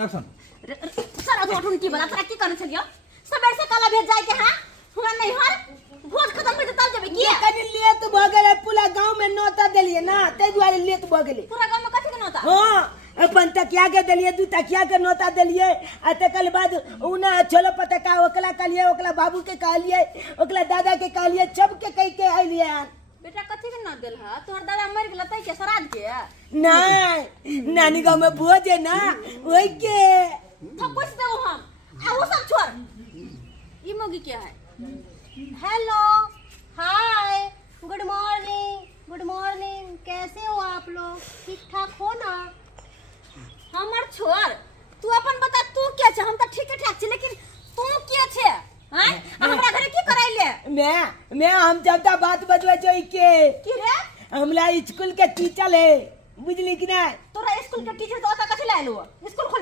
Action. सारा उठून की बला तोरा की करे छलियो सबेर से काला भेज जाय के हां हुआ नहीं हर भोज खत्म कर तब जेबे की कनी लेत भ गेले पूरा गांव में नोता देलिए ना ते दुआरे लेत भ गेले पूरा गांव में कथि के नोता हां अपन तकिया के देलिए दू तकिया के नोता देलिए आ तकल बाद उना छोलो पतका ओकला कहलिए ओकला बाबू के कहलिए ओकला दादा के कहलिए सब के कह के आइलिए बेटा कथि के न देल ह तोहर दादा मर गेल तै के श्राद्ध के नहीं नानी गांव में भोज है ना ओई के थकुस देबो हम आ वो सब छोड़ ई मोगी क्या है हेलो हाय गुड मॉर्निंग कैसे हो आप लोग ठीक ठाक हो ना हमर छोड़ तू अपन बता तू क्या छ हम त ठीक ठाक छी लेकिन तू क्या छे हैं हमरा घरे की कराइले मैं हम जब बात बतवे जोई के की रे हमला स्कूल के टीचर है बुझली कि नहीं तोरा स्कूल के टीचर तो ओता कथि लायलो स्कूल